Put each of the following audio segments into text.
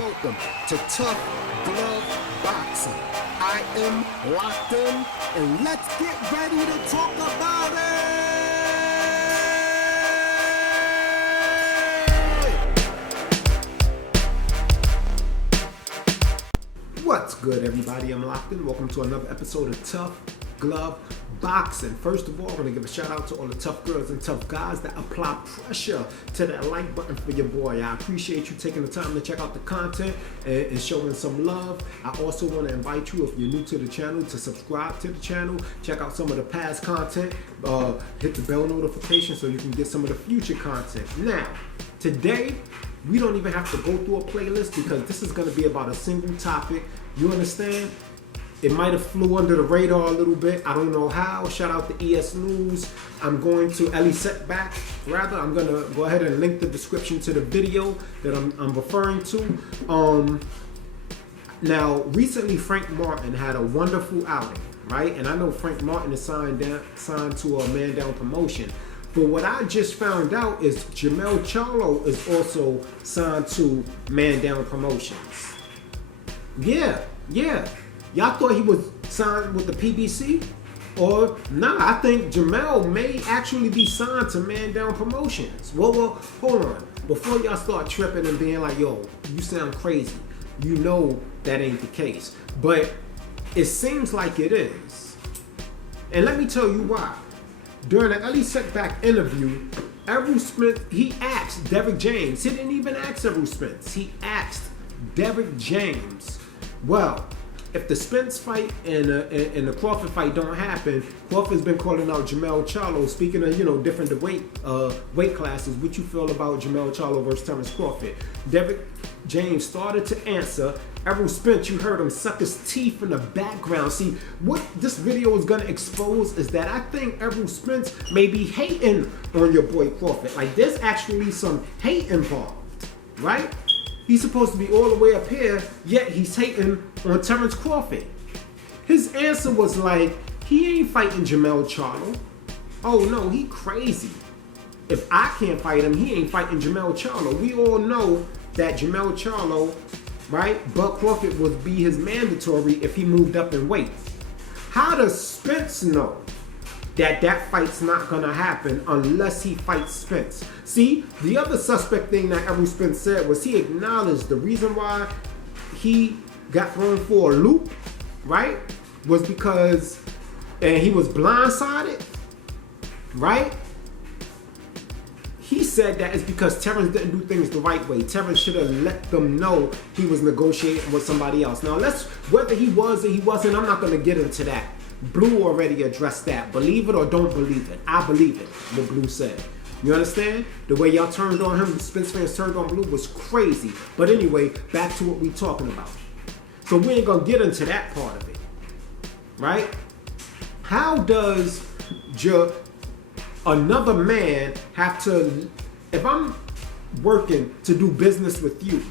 welcome to Tough Glove Boxing. I am locked in, and let's get ready to talk about it! What's good, everybody? I'm locked in. Welcome to another episode of Tough Glove Boxing. First of all, I want to give a shout out to all the tough girls and tough guys that apply pressure to that like button for your boy. I appreciate you taking the time to check out the content and showing some love. I also want to invite you, if you're new to the channel, to subscribe to the channel. Check out some of the past content. Hit the bell notification so you can get some of the future content. Now, today, we don't even have to go through a playlist because this is going to be about a single topic. You understand? It might have flew under the radar a little bit. I don't know how. Shout out to ES News. I'm going to Ellie Setback. Rather, I'm going to go ahead and link the description to the video that I'm referring to. Now, recently Frank Martin had a wonderful outing, right? And I know Frank Martin is signed to a Man Down promotion. But what I just found out is Jermell Charlo is also signed to Man Down Promotions. Yeah. Y'all thought he was signed with the PBC? Or nah, I think Jermell may actually be signed to Man Down Promotions. Well, hold on. Before y'all start tripping and being like, yo, you sound crazy. You know that ain't the case. But it seems like it is. And let me tell you why. During the Ellie Setback interview, Errol Spence, he asked Derrick James. He didn't even ask Errol Spence. He asked Derrick James, well, if the Spence fight and the Crawford fight don't happen, Crawford's been calling out Jermell Charlo. Speaking of, different weight classes, what you feel about Jermell Charlo versus Terence Crawford? Derrick James started to answer. Errol Spence, you heard him suck his teeth in the background. See, what this video is gonna expose is that I think Errol Spence may be hating on your boy Crawford. Like, there's actually some hate involved, right? He's supposed to be all the way up here, yet he's hating on Terence Crawford. His answer was like, he ain't fighting Jermell Charlo. Oh no, he crazy. If I can't fight him, he ain't fighting Jermell Charlo. We all know that Jermell Charlo, right, Buck Crawford would be his mandatory if he moved up in weight. How does Spence know that fight's not gonna happen unless he fights Spence? See, the other suspect thing that Errol Spence said was he acknowledged the reason why he got thrown for a loop, right, was because, and he was blindsided, right? He said that it's because Terence didn't do things the right way. Terence should have let them know he was negotiating with somebody else. Now, whether he was or he wasn't, I'm not gonna get into that. Blue already addressed that. Believe it or don't believe it. I believe it, what Blue said. You understand? The way y'all turned on him, the Spence fans turned on Blue was crazy. But anyway, back to what we talking about. So we ain't gonna get into that part of it, right? How does another man have to, if I'm working to do business with you,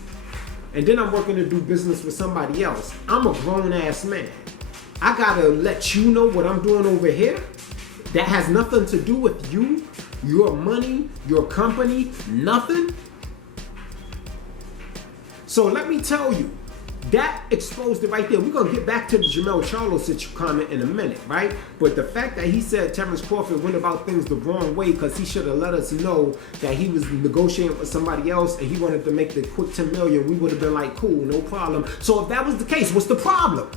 and then I'm working to do business with somebody else, I'm a grown ass man. I gotta let you know what I'm doing over here. That has nothing to do with you, your money, your company, nothing. So let me tell you, that exposed it right there. We're gonna get back to the Jermell Charlo comment in a minute, right? But the fact that he said Terence Crawford went about things the wrong way because he should have let us know that he was negotiating with somebody else and he wanted to make the quick 10 million, we would have been like, cool, no problem. So if that was the case, what's the problem?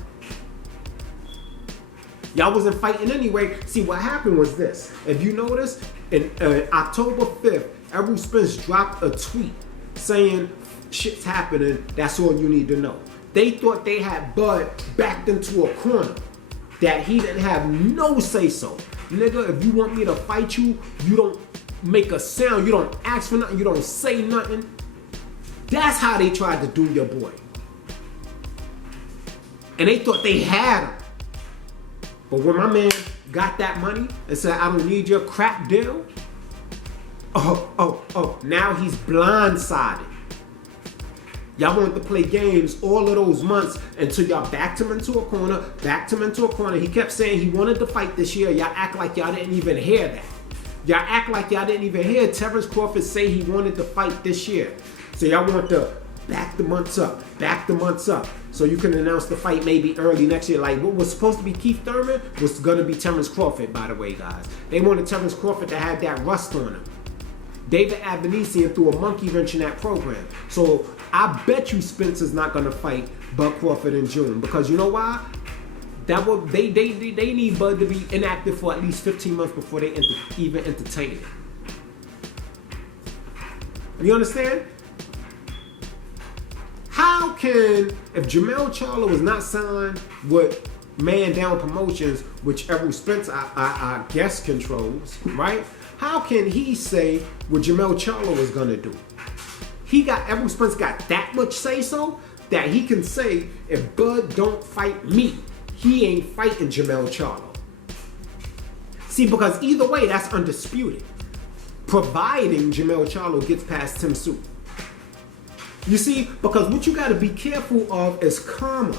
Y'all wasn't fighting anyway. See, what happened was this. If you notice, in October 5th, Errol Spence dropped a tweet saying, shit's happening, that's all you need to know. They thought they had Bud backed into a corner, that he didn't have no say-so. Nigga, if you want me to fight you, you don't make a sound, you don't ask for nothing, you don't say nothing. That's how they tried to do your boy. And they thought they had him. But when my man got that money and said, I don't need your crap deal, now he's blindsided. Y'all wanted to play games all of those months until y'all backed him into a corner, He kept saying he wanted to fight this year. Y'all act like y'all didn't even hear that. Y'all act like y'all didn't even hear Terence Crawford say he wanted to fight this year. So y'all want to back the months up. So you can announce the fight maybe early next year. Like what was supposed to be Keith Thurman was gonna be Terence Crawford, by the way, guys. They wanted Terence Crawford to have that rust on him. David Abanesian threw a monkey wrench in that program. So I bet you Spence is not gonna fight Bud Crawford in June, because you know why? They need Bud to be inactive for at least 15 months before they even entertain it. You understand? How can, if Jermell Charlo is not signed with Man Down Promotions, which Errol Spence I guess controls, right? How can he say what Jermell Charlo is gonna do? Errol Spence got that much say so that he can say, if Bud don't fight me, he ain't fighting Jermell Charlo. See, because either way, that's undisputed. Providing Jermell Charlo gets past Tim Tzyu. You see, because what you got to be careful of is karma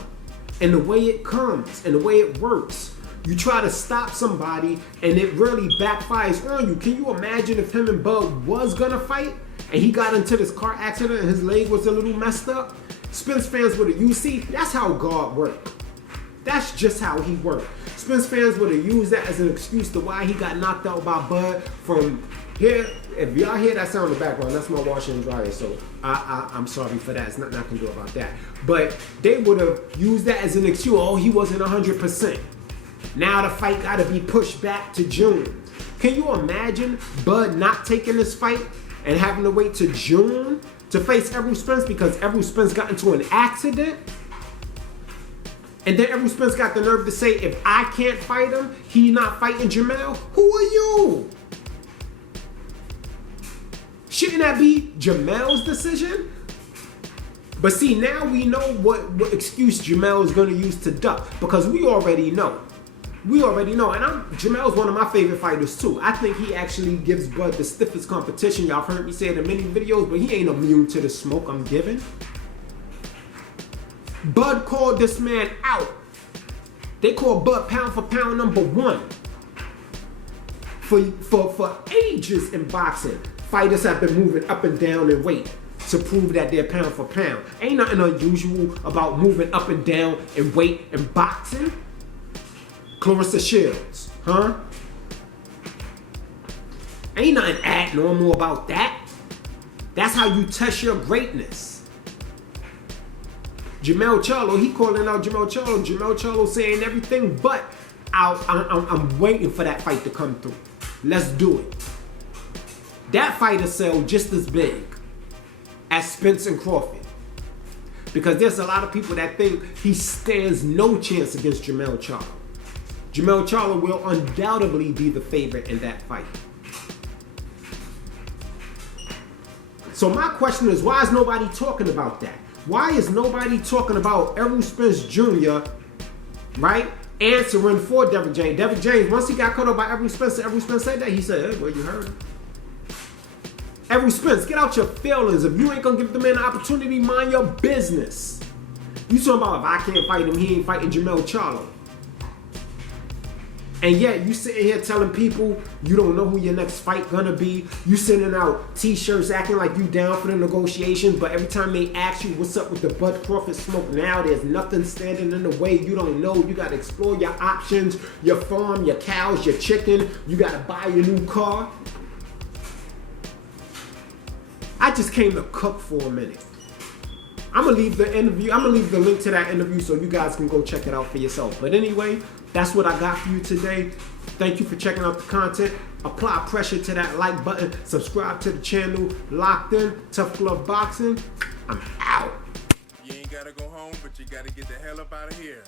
and the way it comes and the way it works. You try to stop somebody and it really backfires on you. Can you imagine if him and Bud was gonna fight and he got into this car accident and his leg was a little messed up? Spence fans would have used, see, that's how God worked. That's just how he worked. Spence fans would have used that as an excuse to why he got knocked out by Bud from here. If y'all hear that sound in the background, that's my washer and dryer, so I'm sorry for that. It's nothing I can do about that. But they would have used that as an excuse. Oh, he wasn't 100%. Now the fight got to be pushed back to June. Can you imagine Bud not taking this fight and having to wait to June to face Errol Spence because Errol Spence got into an accident? And then Errol Spence got the nerve to say, if I can't fight him, he not fighting Jermell? Who are you? Shouldn't that be Jermell's decision? But see, now we know what excuse Jermell is going to use to duck, because we already know. And Jermell's one of my favorite fighters too. I think he actually gives Bud the stiffest competition. Y'all have heard me say it in many videos, but he ain't immune to the smoke I'm giving. Bud called this man out. They called Bud pound for pound #1. For ages in boxing, fighters have been moving up and down in weight to prove that they're pound for pound. Ain't nothing unusual about moving up and down in weight in boxing. Clarissa Shields, huh? Ain't nothing abnormal about that. That's how you test your greatness. Jermell Charlo, he calling out Jermell Charlo. Jermell Charlo saying everything, but I'm waiting for that fight to come through. Let's do it. That fight will sell just as big as Spence and Crawford. Because there's a lot of people that think he stands no chance against Jermell Charlo. Jermell Charlo will undoubtedly be the favorite in that fight. So my question is, why is nobody talking about that? Why is nobody talking about Errol Spence Jr., right, answering for Derrick James? Derrick James, once he got caught up by Errol Spence said that, he said, hey, well, you heard him. Errol Spence, get out your feelings. If you ain't gonna give the man an opportunity, mind your business. You talking about if I can't fight him, he ain't fighting Jermell Charlo. And yet you sitting here telling people you don't know who your next fight gonna be. You sending out t-shirts acting like you down for the negotiations, but every time they ask you what's up with the Bud Crawford smoke now, there's nothing standing in the way. You don't know. You gotta explore your options, your farm, your cows, your chicken. You gotta buy your new car. I just came to cook for a minute. I'm gonna leave the link to that interview so you guys can go check it out for yourself. But anyway, that's what I got for you today. Thank you for checking out the content. Apply pressure to that like button. Subscribe to the channel. Locked in. Tough Glove Boxing. I'm out. You ain't gotta go home, but you gotta get the hell up out of here.